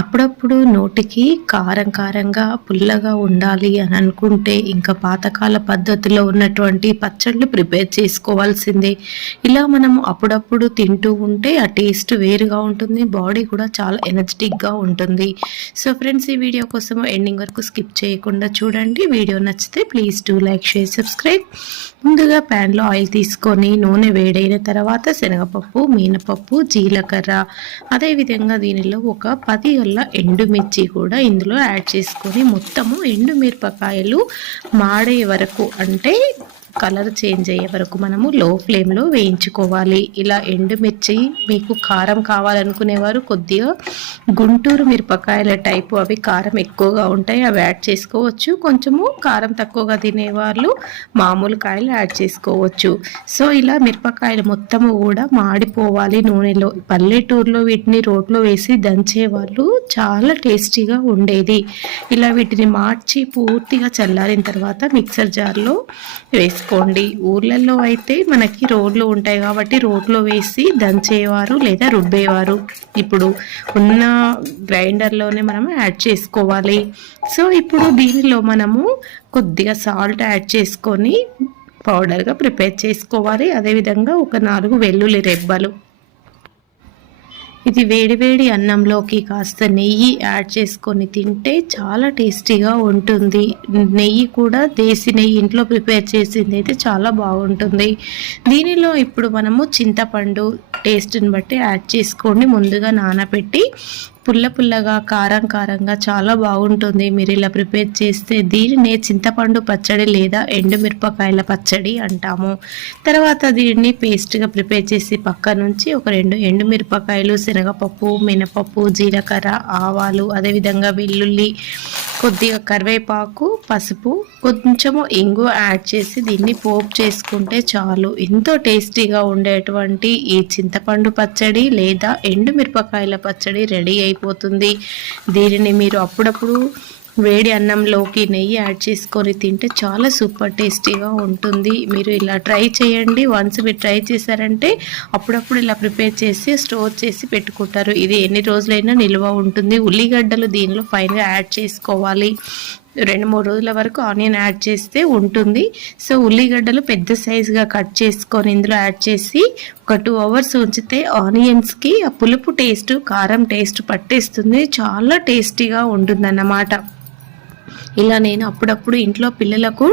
అప్పుడప్పుడు నోటికి కారం కారంగా, పుల్లగా ఉండాలి అని అనుకుంటే ఇంకా పాతకాల పద్ధతిలో ఉన్నటువంటి పచ్చళ్ళు ప్రిపేర్ చేసుకోవాల్సిందే. ఇలా మనం అప్పుడప్పుడు తింటూ ఉంటే ఆ టేస్ట్ వేరుగా ఉంటుంది. బాడీ కూడా చాలా ఎనర్జిటిక్‌గా ఉంటుంది. సో ఫ్రెండ్స్, ఈ వీడియో కోసం ఎండింగ్ వరకు స్కిప్ చేయకుండా చూడండి. వీడియో నచ్చితే please do like, share, subscribe. ముందుగా ప్యాన్‌లో ఆయిల్ తీసుకొని నూనె వేడైన తర్వాత శనగపప్పు, మినపప్పు, జీలకర్ర, అదేవిధంగా దీనిలో ఒక 10 ఎండుమిర్చి కూడా ఇందులో యాడ్ చేసుకొని మొత్తము ఎండుమిరపకాయలు మాడే వరకు, అంటే కలర్ చేంజ్ అయ్యే వరకు మనము లో ఫ్లేమ్లో వేయించుకోవాలి. ఇలా ఎండుమిర్చి మీకు కారం కావాలనుకునేవారు కొద్దిగా గుంటూరు మిరపకాయల టైపు, అవి కారం ఎక్కువగా ఉంటాయి, అవి యాడ్ చేసుకోవచ్చు. కొంచెము కారం తక్కువగా తినేవాళ్ళు మామూలు కాయలు యాడ్ చేసుకోవచ్చు. సో ఇలా మిరపకాయలు మొత్తము కూడా మాడిపోవాలి నూనెలో. పల్లెటూరులో వీటిని రోట్లో వేసి దంచేవాళ్ళు, చాలా టేస్టీగా ఉండేది. ఇలా వీటిని మార్చి పూర్తిగా చల్లారిన తర్వాత మిక్సర్ జార్లో వేసుకోవాలి. ఊర్లలో అయితే మనకి రోడ్లు ఉంటాయి కాబట్టి రోడ్లో వేసి దంచేవారు లేదా రుబ్బేవారు. ఇప్పుడు ఉన్న గ్రైండర్లోనే మనం యాడ్ చేసుకోవాలి. సో ఇప్పుడు దీనిలో మనము కొద్దిగా సాల్ట్ యాడ్ చేసుకొని పౌడర్గా ప్రిపేర్ చేసుకోవాలి. అదేవిధంగా ఒక 4 వెల్లుల్లి రెబ్బలు. ఇది వేడివేడి అన్నంలోకి కాస్త నెయ్యి యాడ్ చేసుకొని తింటే చాలా టేస్టీగా ఉంటుంది. నెయ్యి కూడా దేశీ నెయ్యి, ఇంట్లో ప్రిపేర్ చేసింది అయితే చాలా బాగుంటుంది. దీనిలో ఇప్పుడు మనము చింతపండు టేస్ట్ని బట్టి యాడ్ చేసుకోండి. ముందుగా నానబెట్టి పుల్లగా, కారంగా చాలా బాగుంటుంది మీరు ఇలా ప్రిపేర్ చేస్తే. దీనినే చింతపండు పచ్చడి లేదా ఎండుమిరపకాయల పచ్చడి అంటాము. తర్వాత దీన్ని పేస్ట్గా ప్రిపేర్ చేసి పక్క నుంచి ఒక 2 ఎండుమిరపకాయలు, శనగపప్పు, మినపప్పు, జీలకర్ర, ఆవాలు, అదేవిధంగా వెల్లుల్లి, కొద్దిగా కరివేపాకు, పసుపు, కొంచెము ఇంగు యాడ్ చేసి దీన్ని పోపు చేసుకుంటే చాలు. ఎంతో టేస్టీగా ఉండేటువంటి ఈ చింతపండు పచ్చడి లేదా ఎండుమిరపకాయల పచ్చడి రెడీ అయిపోతుంది. దీనిని మీరు అప్పుడప్పుడు వేడి అన్నంలోకి నెయ్యి యాడ్ చేసుకొని తింటే చాలా సూపర్ టేస్టీగా ఉంటుంది. మీరు ఇలా ట్రై చేయండి. వన్స్ మీరు ట్రై చేశారంటే అప్పుడప్పుడు ఇలా ప్రిపేర్ చేసి స్టోర్ చేసి పెట్టుకుంటారు. ఇది ఎన్ని రోజులైనా నిల్వ ఉంటుంది. ఉల్లిగడ్డలు దీనిలో ఫైన్గా యాడ్ చేసుకోవాలి. 2-3 రోజుల వరకు ఆనియన్ యాడ్ చేస్తే ఉంటుంది. సో ఉల్లిగడ్డలు పెద్ద సైజుగా కట్ చేసుకొని ఇందులో యాడ్ చేసి ఒక 2 అవర్స్ ఉంచితే ఆనియన్స్కి ఆ పులుపు టేస్ట్, కారం టేస్ట్ పట్టేస్తుంది. చాలా టేస్టీగా ఉంటుందన్నమాట. ఇలా నేను అప్పుడప్పుడు ఇంట్లో పిల్లలకు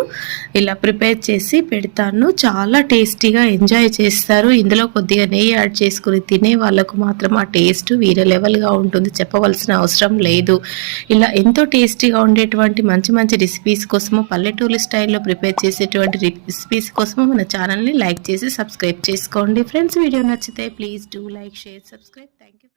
ఇలా ప్రిపేర్ చేసి పెడతాను. చాలా టేస్టీగా ఎంజాయ్ చేస్తారు. ఇందులో కొద్దిగా నెయ్యి యాడ్ చేసుకుని తినే వాళ్ళకు మాత్రం ఆ టేస్ట్ వేరే లెవెల్గా ఉంటుంది, చెప్పవలసిన అవసరం లేదు. ఇలా ఎంతో టేస్టీగా ఉండేటువంటి మంచి రెసిపీస్ కోసము, పల్లెటూరు స్టైల్లో ప్రిపేర్ చేసేటువంటి రెసిపీస్ కోసము మన ఛానల్ని లైక్ చేసి సబ్స్క్రైబ్ చేసుకోండి. ఫ్రెండ్స్, వీడియో నచ్చితే please do like, share, subscribe. Thank you.